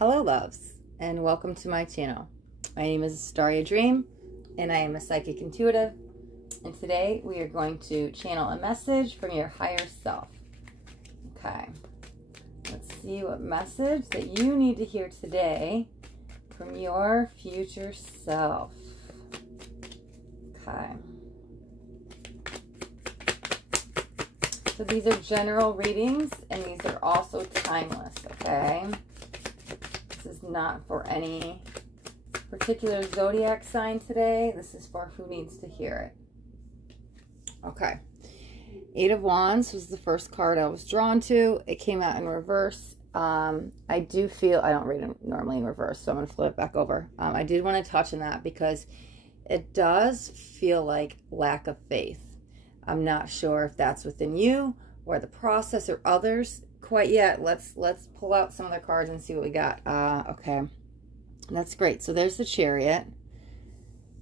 Hello loves, and welcome to my channel. My name is Astaria Dream, and I am a psychic intuitive, and today we are going to channel a message from your higher self. Okay, let's see what message that you need to hear today from your future self. Okay. So these are general readings, and these are also timeless, okay? This is not for any particular zodiac sign today. This is for who needs to hear it. Okay. Eight of Wands was the first card I was drawn to. It came out in reverse. I do feel, I don't read them normally in reverse, so I'm going to flip it back over. I did want to touch on that because it does feel like lack of faith. I'm not sure if that's within you or the process or others quite yet. Let's pull out some of their cards and see what we got. Okay, that's great. So there's the Chariot.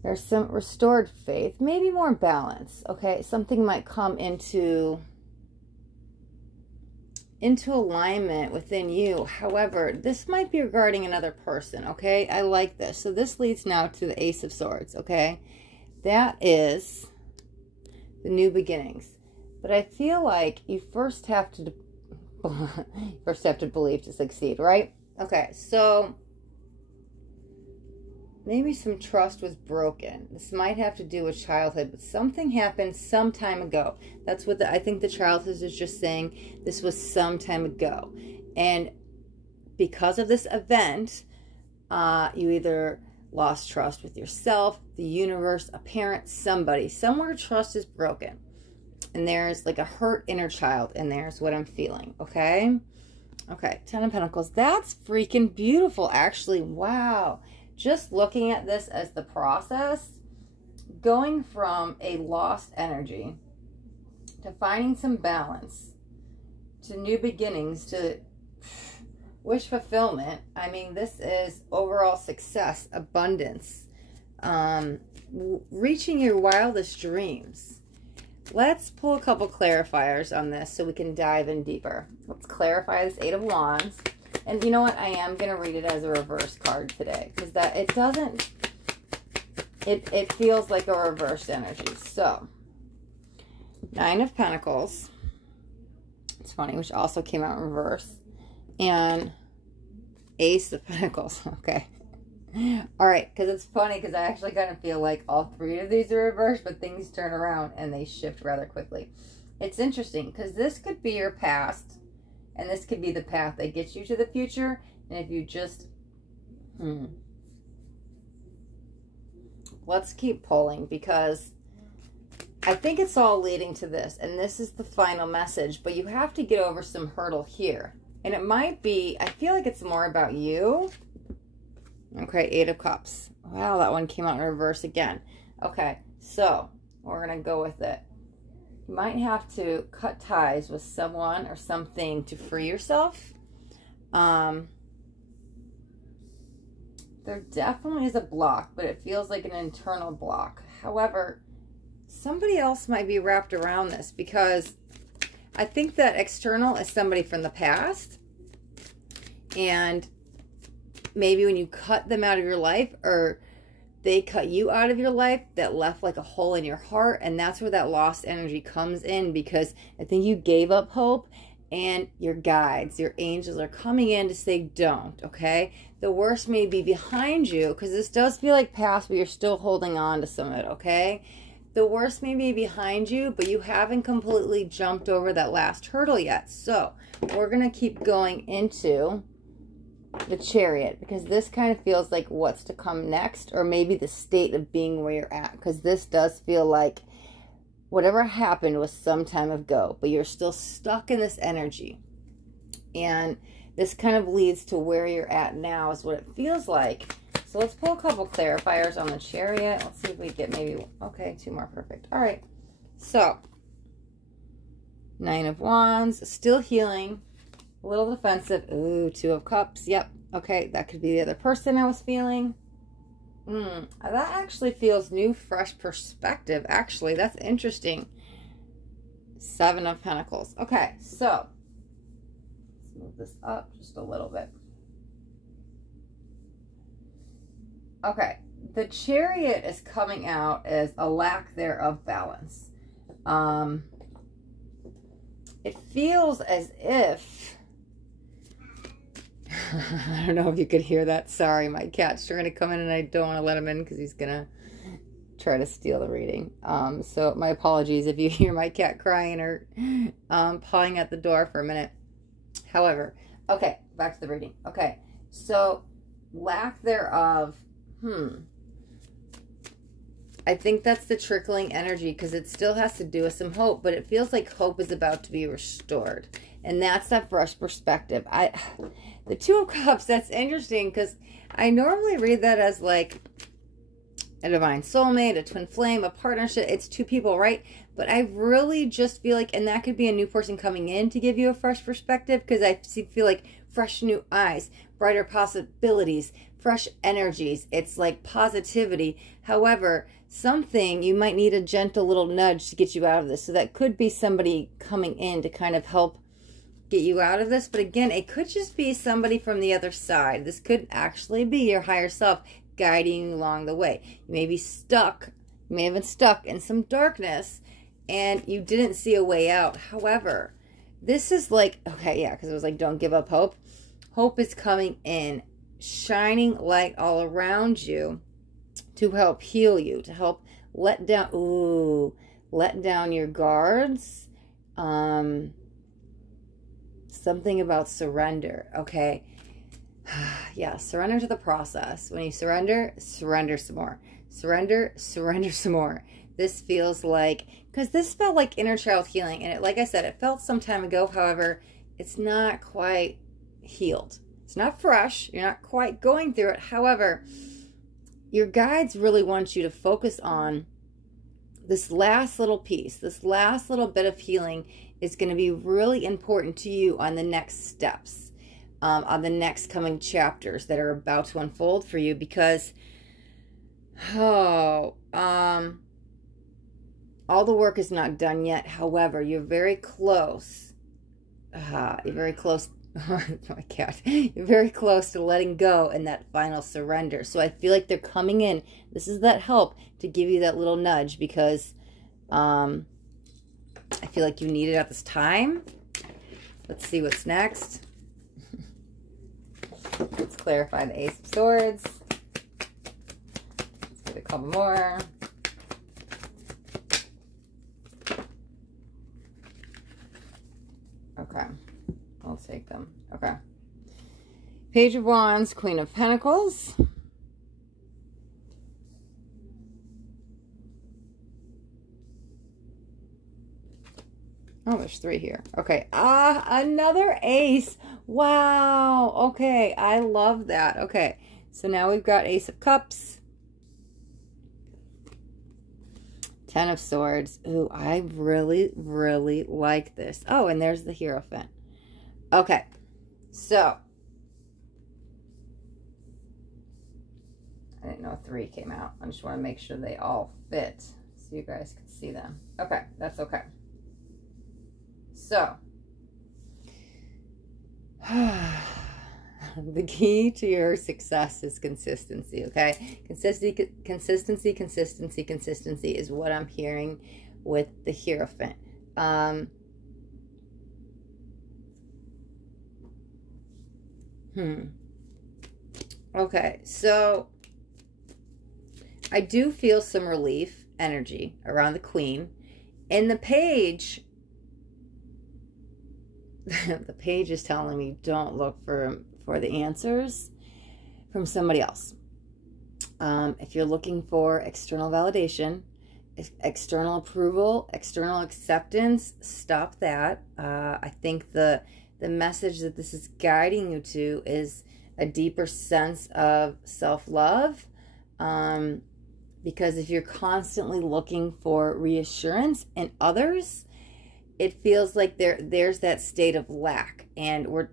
There's some restored faith, maybe more balance. Okay, something might come into alignment within you. However, this might be regarding another person. Okay, I like this. So this leads now to the Ace of Swords. Okay, that is the new beginnings. But I feel like you first have to believe to succeed, right? Okay, so maybe some trust was broken. This might have to do with childhood, but something happened some time ago. That's what I think the childhood is just saying. This was some time ago. And because of this event, you either lost trust with yourself, the universe, a parent, somebody. Somewhere trust is broken. And there's like a hurt inner child, and there's what I'm feeling, okay? Okay, Ten of Pentacles. That's freaking beautiful, actually. Wow. Just looking at this as the process, going from a lost energy to finding some balance, to new beginnings, to wish fulfillment. I mean, this is overall success, abundance, reaching your wildest dreams. Let's pull a couple clarifiers on this so we can dive in deeper. Let's clarify this Eight of Wands. And you know what? I am going to read it as a reverse card today, because that it doesn't, it feels like a reversed energy. So, Nine of Pentacles. It's funny, which also came out in reverse. And Ace of Pentacles. Okay. All right, because it's funny, because I actually kind of feel like all three of these are reversed, but things turn around and they shift rather quickly. It's interesting, because this could be your past, and this could be the path that gets you to the future. And if you just, let's keep pulling, because I think it's all leading to this, and this is the final message, but you have to get over some hurdle here. And it might be, I feel like it's more about you. Okay, Eight of Cups. Wow, that one came out in reverse again. Okay, so we're going to go with it. You might have to cut ties with someone or something to free yourself. There definitely is a block, but it feels like an internal block. However, somebody else might be wrapped around this, because I think that external is somebody from the past, and maybe when you cut them out of your life, or they cut you out of your life, that left like a hole in your heart. And that's where that lost energy comes in, because I think you gave up hope, and your guides, your angels are coming in to say, don't, okay? The worst may be behind you, because this does feel like past, but you're still holding on to some of it, okay? The worst may be behind you, but you haven't completely jumped over that last hurdle yet. So we're going to keep going into the Chariot, because this kind of feels like what's to come next, or maybe the state of being where you're at, because this does feel like whatever happened was some time ago, but you're still stuck in this energy. And this kind of leads to where you're at now is what it feels like. So let's pull a couple clarifiers on the Chariot. Let's see if we get maybe, okay, two more. Perfect. All right. So, Nine of Wands, still healing. A little defensive. Ooh, Two of Cups. Yep. Okay, that could be the other person I was feeling. That actually feels new, fresh perspective. Actually, that's interesting. Seven of Pentacles. Okay, so let's move this up just a little bit. Okay, the Chariot is coming out as a lack thereof balance. It feels as if, I don't know if you could hear that. Sorry, my cat's trying to come in and I don't want to let him in because he's going to try to steal the reading. So my apologies if you hear my cat crying or pawing at the door for a minute. However, okay, back to the reading. Okay, so lack thereof, I think that's the trickling energy because it still has to do with some hope, but it feels like hope is about to be restored. And that's that fresh perspective. The Two of Cups, that's interesting because I normally read that as like a divine soulmate, a twin flame, a partnership. It's two people, right? But I really just feel like, and that could be a new person coming in to give you a fresh perspective because I feel like fresh new eyes, brighter possibilities, fresh energies. It's like positivity. However, something, you might need a gentle little nudge to get you out of this. So that could be somebody coming in to kind of help get you out of this. But again, it could just be somebody from the other side. This could actually be your higher self guiding you along the way. You may be stuck. You may have been stuck in some darkness and you didn't see a way out. However, this is like, okay, yeah, because it was like, don't give up hope. Hope is coming in, shining light all around you to help heal you, to help let down your guards. Something about surrender, okay? Yeah, surrender to the process. When you surrender, surrender some more. Surrender some more. This feels like, because this felt like inner child healing, and like I said, it felt some time ago. However, it's not quite healed. It's not fresh. You're not quite going through it. However, your guides really want you to focus on this last little piece. This last little bit of healing is going to be really important to you on the next steps, on the next coming chapters that are about to unfold for you, because all the work is not done yet. However, you're very close. You're very close. My cat. You're very close to letting go and that final surrender. So I feel like they're coming in. This is that help to give you that little nudge because I feel like you need it at this time. Let's see what's next. Let's clarify the Ace of Swords. Let's get a couple more. Okay. I'll take them. Okay. Page of Wands, Queen of Pentacles. Oh, there's three here. Okay. Another ace. Wow. Okay. I love that. Okay. So now we've got Ace of Cups. Ten of Swords. Ooh, I really, really like this. Oh, and there's the Hierophant. Okay, so I didn't know three came out. I just want to make sure they all fit so you guys can see them. Okay, that's okay. So, the key to your success is consistency, okay? Consistency is what I'm hearing with the Hierophant. Okay, so I do feel some relief energy around the Queen. And the Page, the Page is telling me don't look for the answers from somebody else. If you're looking for external validation, external approval, external acceptance, stop that. I think the message that this is guiding you to is a deeper sense of self-love. Because if you're constantly looking for reassurance in others, it feels like there's that state of lack. And we're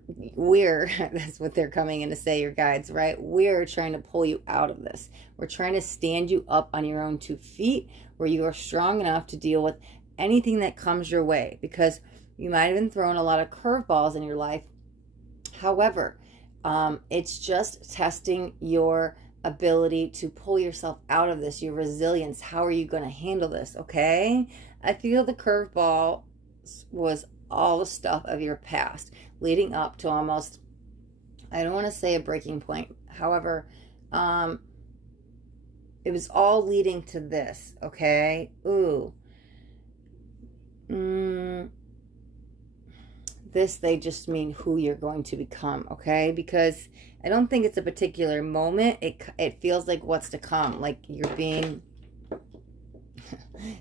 that's what they're coming in to say, your guides, right? We're trying to pull you out of this. We're trying to stand you up on your own 2 feet where you are strong enough to deal with anything that comes your way. Because you might have been thrown a lot of curveballs in your life. However, it's just testing your ability to pull yourself out of this, your resilience. How are you going to handle this? Okay. I feel the curveball was all the stuff of your past leading up to almost, I don't want to say a breaking point. However, it was all leading to this. Okay. Ooh. This, they just mean who you're going to become, okay? Because I don't think it's a particular moment. It feels like what's to come. Like you're being...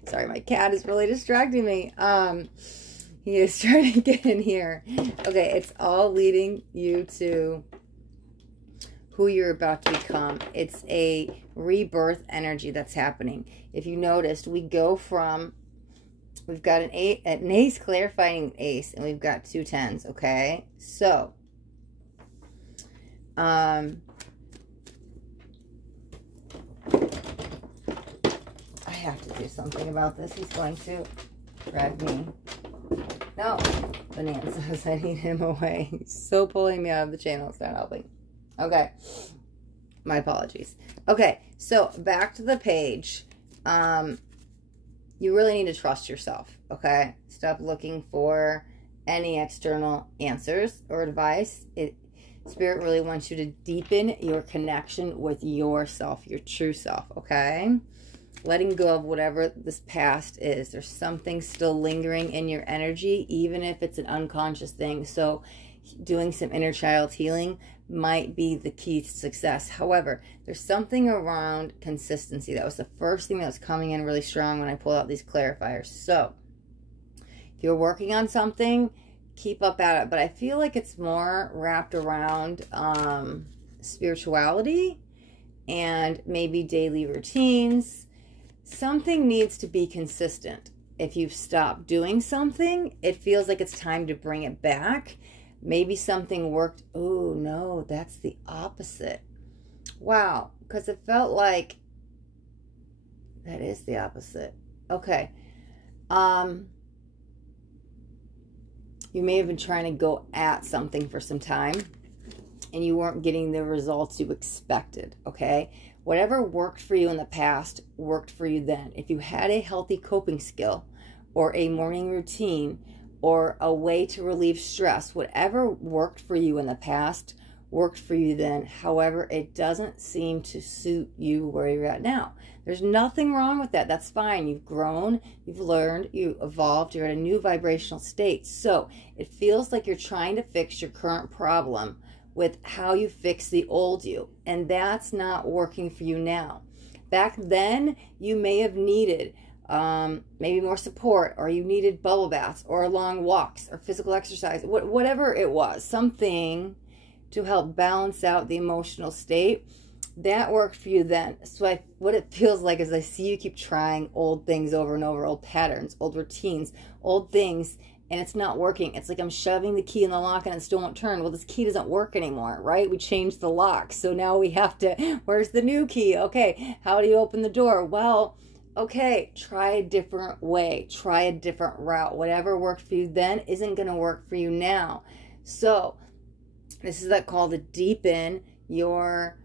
Sorry, my cat is really distracting me. He is trying to get in here. Okay, it's all leading you to who you're about to become. It's a rebirth energy that's happening. If you noticed, we go from... We've got an ace, clarifying ace, and we've got 2 10s, okay? So, I have to do something about this. He's going to drag me. No, Bonanzas, I need him away. He's so pulling me out of the channel. It's not helping. Okay. My apologies. Okay, so back to the page. You really need to trust yourself, okay? Stop looking for any external answers or advice. Spirit really wants you to deepen your connection with yourself, your true self, okay? Letting go of whatever this past is. There's something still lingering in your energy, even if it's an unconscious thing. So doing some inner child healing might be the key to success. However, there's something around consistency. That was the first thing that was coming in really strong when I pulled out these clarifiers. So if you're working on something, keep up at it. But I feel like it's more wrapped around spirituality and maybe daily routines. Something needs to be consistent. If you've stopped doing something, it feels like it's time to bring it back. Maybe something worked. Oh, no, that's the opposite. Wow, because it felt like that is the opposite. Okay. You may have been trying to go at something for some time and you weren't getting the results you expected, okay? Whatever worked for you in the past worked for you then. If you had a healthy coping skill or a morning routine or a way to relieve stress, whatever worked for you in the past worked for you then. However, it doesn't seem to suit you where you're at now. There's nothing wrong with that. That's fine. You've grown, you've learned, you evolved, you're at a new vibrational state. So it feels like you're trying to fix your current problem with how you fix the old you, and that's not working for you now. Back then, you may have needed maybe more support, or you needed bubble baths or long walks or physical exercise, whatever it was, something to help balance out the emotional state. That worked for you then. So what it feels like is I see you keep trying old things over and over, old patterns, old routines, old things, and it's not working. It's like I'm shoving the key in the lock and it still won't turn. Well, this key doesn't work anymore, right? We changed the lock. So now we have to, where's the new key? Okay, how do you open the door? Well, okay, try a different way. Try a different route. Whatever worked for you then isn't going to work for you now. So this is that call to deepen your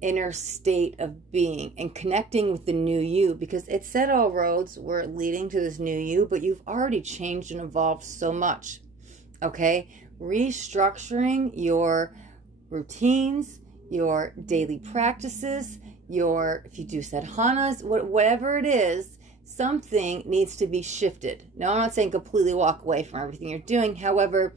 inner state of being and connecting with the new you, because it said all roads were leading to this new you, but you've already changed and evolved so much. Okay, restructuring your routines, your daily practices, if you do sadhanas, whatever it is, something needs to be shifted. Now, I'm not saying completely walk away from everything you're doing. However,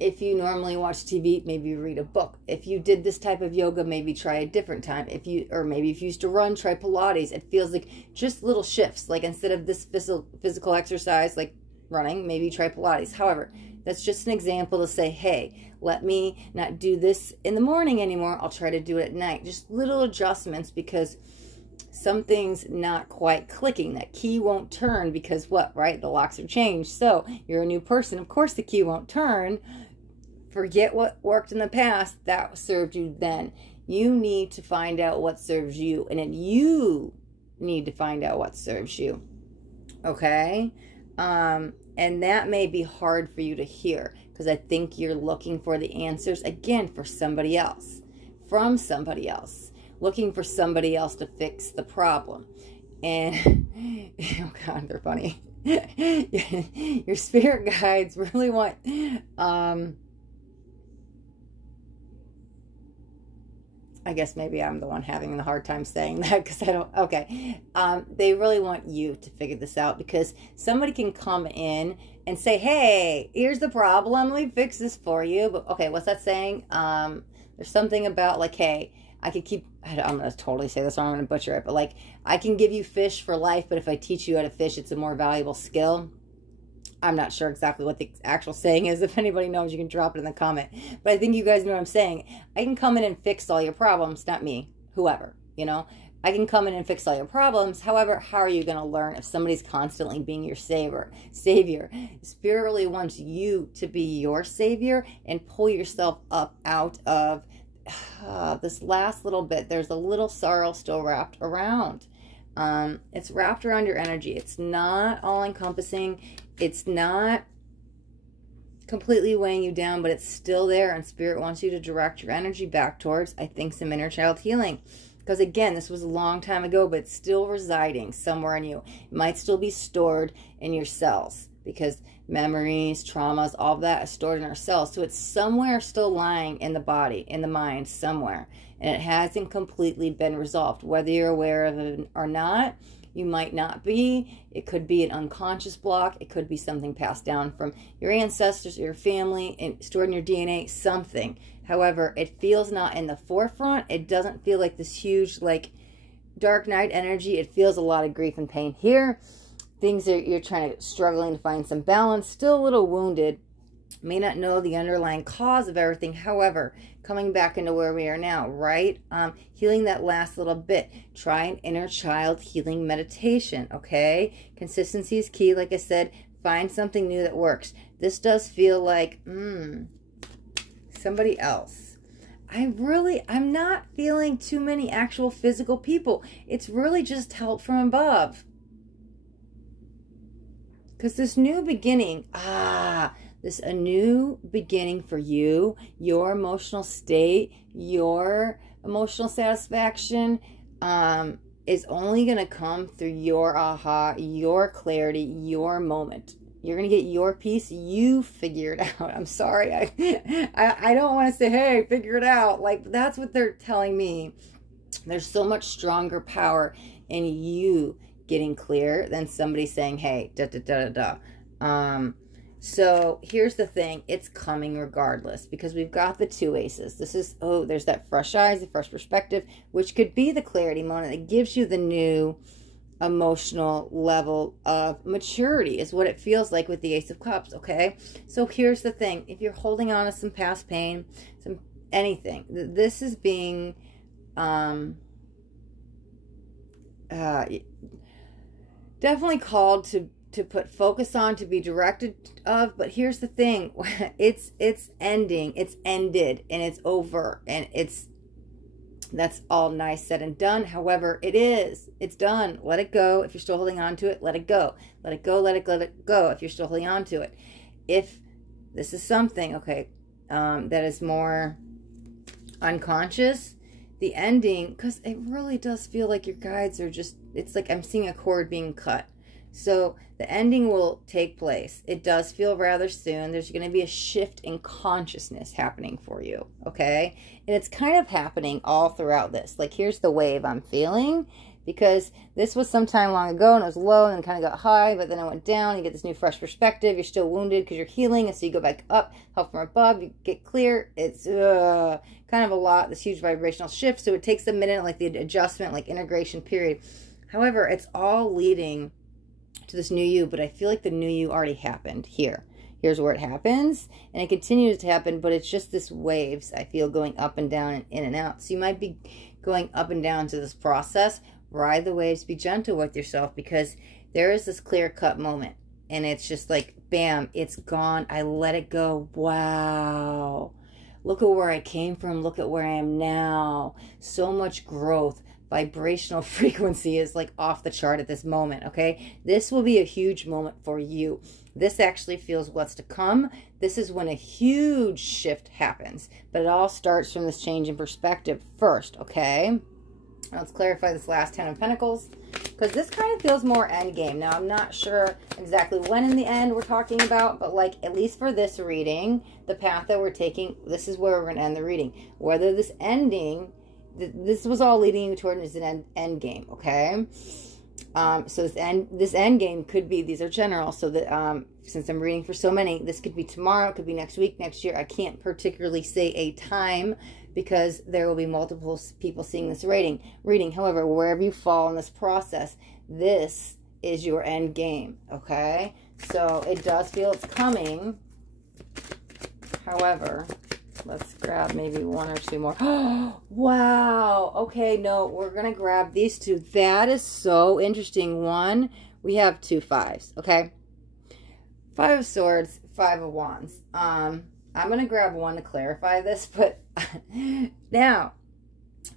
if you normally watch TV, maybe you read a book. If you did this type of yoga, maybe try a different time. Or maybe if you used to run, try Pilates. It feels like just little shifts. Like instead of this physical exercise, like running, maybe try Pilates. However, that's just an example to say, hey, let me not do this in the morning anymore. I'll try to do it at night. Just little adjustments, because something's not quite clicking. That key won't turn because what, right? The locks are changed. So you're a new person. Of course the key won't turn. Forget what worked in the past. That served you then. You need to find out what serves you. And then you need to find out what serves you. Okay? And that may be hard for you to hear, because I think you're looking for the answers, again, for somebody else, from somebody else. looking for somebody else to fix the problem. And, oh God, they're funny. Your spirit guides really want, I guess maybe I'm the one having the hard time saying that because I don't, okay. They really want you to figure this out, because somebody can come in and say, hey, here's the problem. Let me fix this for you. But okay, what's that saying? There's something about like, hey, I could keep, I'm going to totally say this, or I'm going to butcher it, but like, I can give you fish for life, but if I teach you how to fish, it's a more valuable skill. I'm not sure exactly what the actual saying is. If anybody knows, you can drop it in the comment. But I think you guys know what I'm saying. I can come in and fix all your problems, not me, whoever, you know. I can come in and fix all your problems. However, how are you going to learn if somebody's constantly being your savior? Spirit really wants you to be your savior and pull yourself up out of this last little bit. There's a little sorrow still wrapped around. It's wrapped around your energy. It's not all-encompassing. It's not completely weighing you down, but it's still there, and Spirit wants you to direct your energy back towards, I think, some inner child healing. Because, again, this was a long time ago, but it's still residing somewhere in you. It might still be stored in your cells, because memories, traumas, all of that is stored in our cells. So it's somewhere still lying in the body, in the mind, somewhere. And it hasn't completely been resolved. Whether you're aware of it or not, you might not be. It could be an unconscious block. It could be something passed down from your ancestors or your family and stored in your DNA, something. However, it feels not in the forefront. It doesn't feel like this huge, like, dark night energy. It feels a lot of grief and pain here. Things that you're struggling to find some balance. Still a little wounded. May not know the underlying cause of everything. However, coming back into where we are now, right? Healing that last little bit. Try an inner child healing meditation, okay? Consistency is key. Like I said, find something new that works. This does feel like, somebody else. I'm not feeling too many actual physical people. It's really just help from above. Because this new beginning, this a new beginning for you, your emotional state, your emotional satisfaction is only going to come through your aha, your clarity, your moment. You're going to get your peace. You figure it out. I'm sorry. I don't want to say, hey, figure it out. Like, that's what they're telling me. There's so much stronger power in you getting clear than somebody saying, hey, so here's the thing. It's coming regardless, because we've got the two aces. This is, there's that fresh eyes, the fresh perspective, which could be the clarity moment that gives you the new emotional level of maturity, is what it feels like with the Ace of Cups, okay? So here's the thing. If you're holding on to some past pain, some anything, this is being definitely called to put focus on, to be directed of. But here's the thing. It's ending. It's ended, and it's over, and that's all nice said and done. However, it's done. Let it go. If you're still holding on to it, let it go. Let it go. Let it go. If you're still holding on to it. If this is something, okay, that is more unconscious, the ending, because it really does feel like your guides are just, it's like I'm seeing a cord being cut. So the ending will take place. It does feel rather soon. There's going to be a shift in consciousness happening for you, okay? And it's kind of happening all throughout this. Like, here's the wave I'm feeling, because this was some time long ago, and it was low, and then kind of got high, but then it went down. You get this new fresh perspective. You're still wounded because you're healing, and so you go back up, help from above, you get clear. It's kind of a lot, this huge vibrational shift, so it takes a minute, like the adjustment, like integration period. However, it's all leading to this new you, but I feel like the new you already happened here. Here's where it happens, and it continues to happen, but it's just this waves, I feel, going up and down and in and out. So you might be going up and down to this process. Ride the waves, be gentle with yourself, because there is this clear-cut moment, and it's just like, bam, it's gone. I let it go. Wow. Look at where I came from. Look at where I am now. So much growth. Vibrational frequency is like off the chart at this moment, okay? This will be a huge moment for you. This actually feels what's to come. This is when a huge shift happens, but it all starts from this change in perspective first, okay? Let's clarify this last 10 of Pentacles, because this kind of feels more end game. Now, I'm not sure exactly when in the end we're talking about, but like, at least for this reading, the path that we're taking, this is where we're going to end the reading. Whether this ending, this was all leading you towards an end game, okay? So this end game could be, these are general, so that since I'm reading for so many, this could be tomorrow, it could be next week, next year. I can't particularly say a time, because there will be multiple people seeing this reading. However, wherever you fall in this process, this is your end game, okay? So it does feel it's coming. However, let's grab maybe one or two more. Wow. Okay, no, we're going to grab these two. That is so interesting. One, we have 2 5s, okay? 5 of Swords, 5 of Wands. I'm going to grab one to clarify this, but now,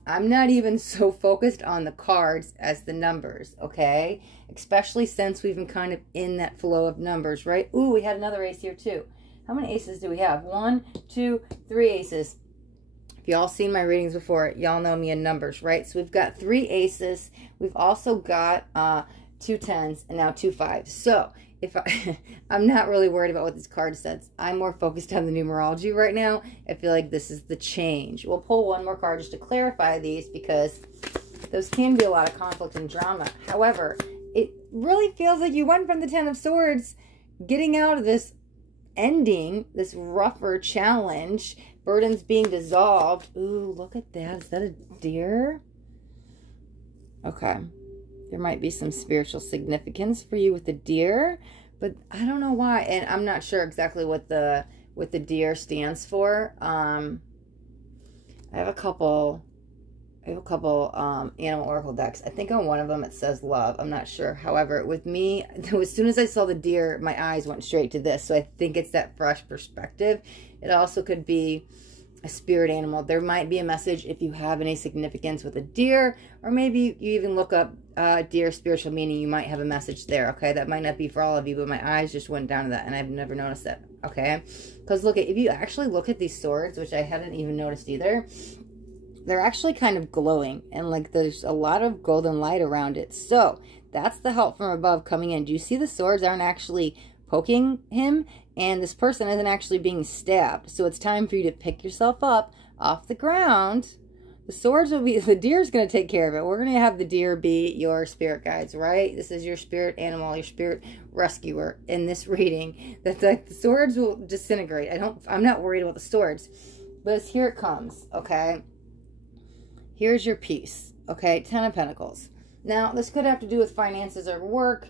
I'm not even so focused on the cards as the numbers, okay? Especially since we've been kind of in that flow of numbers, right? Ooh, we had another ace here too. How many aces do we have? 1, 2, 3 aces. If y'all seen my readings before, y'all know me in numbers, right? So we've got 3 aces. We've also got 2 10s and now 2 5s. So if I'm not really worried about what this card says. I'm more focused on the numerology right now. I feel like this is the change. We'll pull one more card just to clarify these, because those can be a lot of conflict and drama. However, it really feels like you went from the 10 of Swords, getting out of this ending, this rougher challenge, burdens being dissolved. Ooh, look at that. Is that a deer? Okay. There might be some spiritual significance for you with the deer, but I don't know why. And I'm not sure exactly what the deer stands for. I have a couple animal oracle decks. I think on one of them it says love. I'm not sure. However, with me, as soon as I saw the deer, my eyes went straight to this. So I think it's that fresh perspective. It also could be a spirit animal. There might be a message if you have any significance with a deer, or maybe you even look up deer spiritual meaning. You might have a message there, okay? That might not be for all of you, but my eyes just went down to that, and I've never noticed that, okay? Because look, if you actually look at these swords, which I hadn't even noticed either, they're actually kind of glowing, and like there's a lot of golden light around it. So that's the help from above coming in. Do you see the swords aren't actually poking him? And this person isn't actually being stabbed. So it's time for you to pick yourself up off the ground. The swords will be, the deer's going to take care of it. We're going to have the deer be your spirit guides, right? This is your spirit animal, your spirit rescuer in this reading. That's like the swords will disintegrate. I'm not worried about the swords. But here it comes, okay? Here's your piece, okay? 10 of Pentacles. Now, this could have to do with finances or work.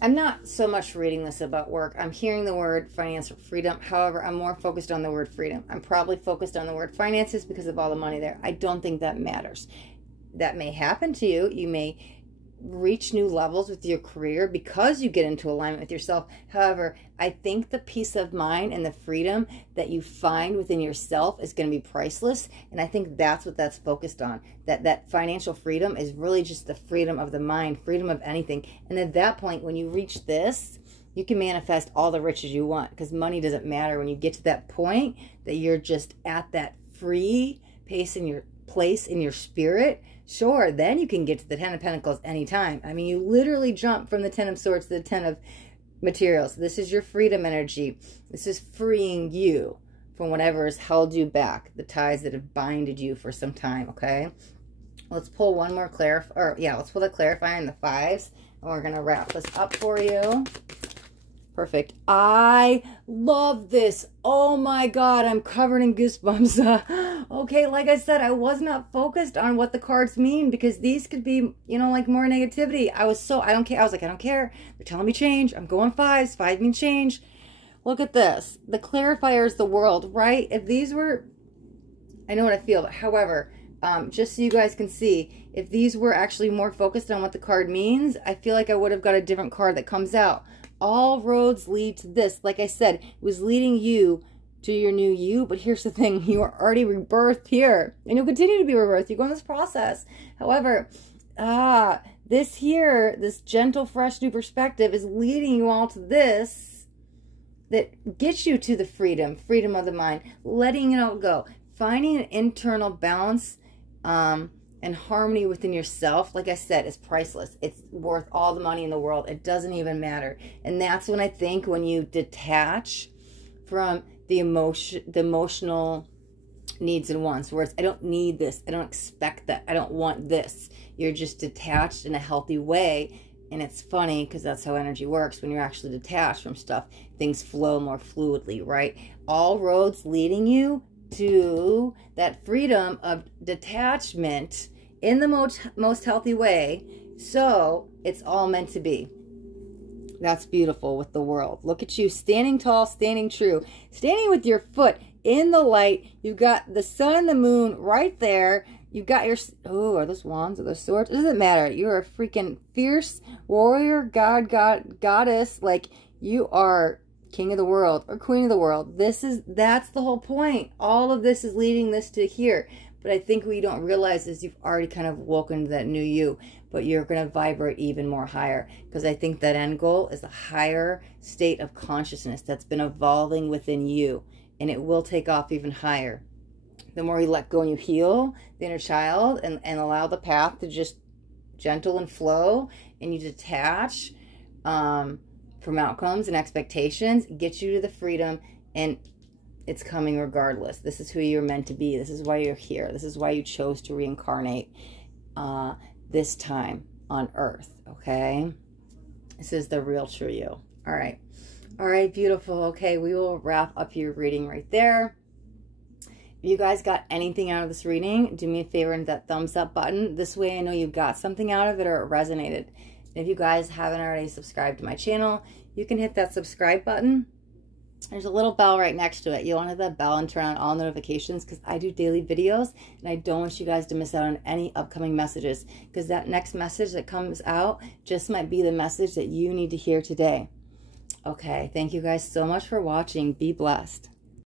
I'm not so much reading this about work. I'm hearing the word financial freedom. However, I'm more focused on the word freedom. I'm probably focused on the word finances because of all the money there. I don't think that matters. That may happen to you. You may reach new levels with your career because you get into alignment with yourself. However, I think the peace of mind and the freedom that you find within yourself is going to be priceless. And I think that's what that's focused on. That financial freedom is really just the freedom of the mind, freedom of anything. And at that point, when you reach this, you can manifest all the riches you want, because money doesn't matter when you get to that point that you're just at that free place in your spirit. Sure, then you can get to the 10 of Pentacles anytime. I mean, you literally jump from the 10 of Swords to the 10 of Materials. This is your freedom energy. This is freeing you from whatever has held you back, the ties that have binded you for some time, okay? Let's pull one more let's pull the clarifying, the 5s, and we're going to wrap this up for you. Perfect. I love this. Oh my God, I'm covered in goosebumps. Okay, like I said, I was not focused on what the cards mean, because these could be, you know, like more negativity. I don't care. I was like, I don't care. They're telling me change. I'm going 5s. 5 mean change. Look at this. The clarifier is the world, right? If these were, I know what I feel, but however, just so you guys can see, if these were actually more focused on what the card means, I feel like I would have got a different card that comes out. All roads lead to this. Like I said, it was leading you to your new you. But here's the thing. You are already rebirthed here. And you'll continue to be rebirthed. You go in this process. However, this here, this gentle, fresh, new perspective is leading you all to this that gets you to the freedom of the mind. Letting it all go. finding an internal balance and harmony within yourself, like I said, is priceless. It's worth all the money in the world. It doesn't even matter. And that's when I think when you detach from the emotional needs and wants, where it's, I don't need this, I don't expect that, I don't want this. You're just detached in a healthy way. And it's funny because that's how energy works. When you're actually detached from stuff, things flow more fluidly, right? All roads leading you to that freedom of detachment in the most healthy way. So it's all meant to be. That's beautiful with the world. Look at you standing tall, standing true, standing with your foot in the light. You've got the sun and the moon right there. You've got your, oh, are those wands? Are those swords? It doesn't matter. You're a freaking fierce warrior, goddess. Like, you are king of the world or queen of the world. That's the whole point. All of this is leading this to here. But I think what you don't realize is you've already kind of woken to that new you, but you're going to vibrate even more higher, because I think that end goal is a higher state of consciousness that's been evolving within you, and it will take off even higher. The more you let go and you heal the inner child and allow the path to just gentle and flow, and you detach from outcomes and expectations, get you to the freedom, and it's coming regardless. This is who you're meant to be. This is why you're here. This is why you chose to reincarnate this time on Earth, okay? This is the real true you. All right. All right, beautiful. Okay, we will wrap up your reading right there. If you guys got anything out of this reading, do me a favor and hit that thumbs up button. This way I know you got something out of it or it resonated. And if you guys haven't already subscribed to my channel, you can hit that subscribe button. There's a little bell right next to it. You want to hit that bell and turn on all notifications, because I do daily videos and I don't want you guys to miss out on any upcoming messages, because that next message that comes out just might be the message that you need to hear today. Okay, thank you guys so much for watching. Be blessed.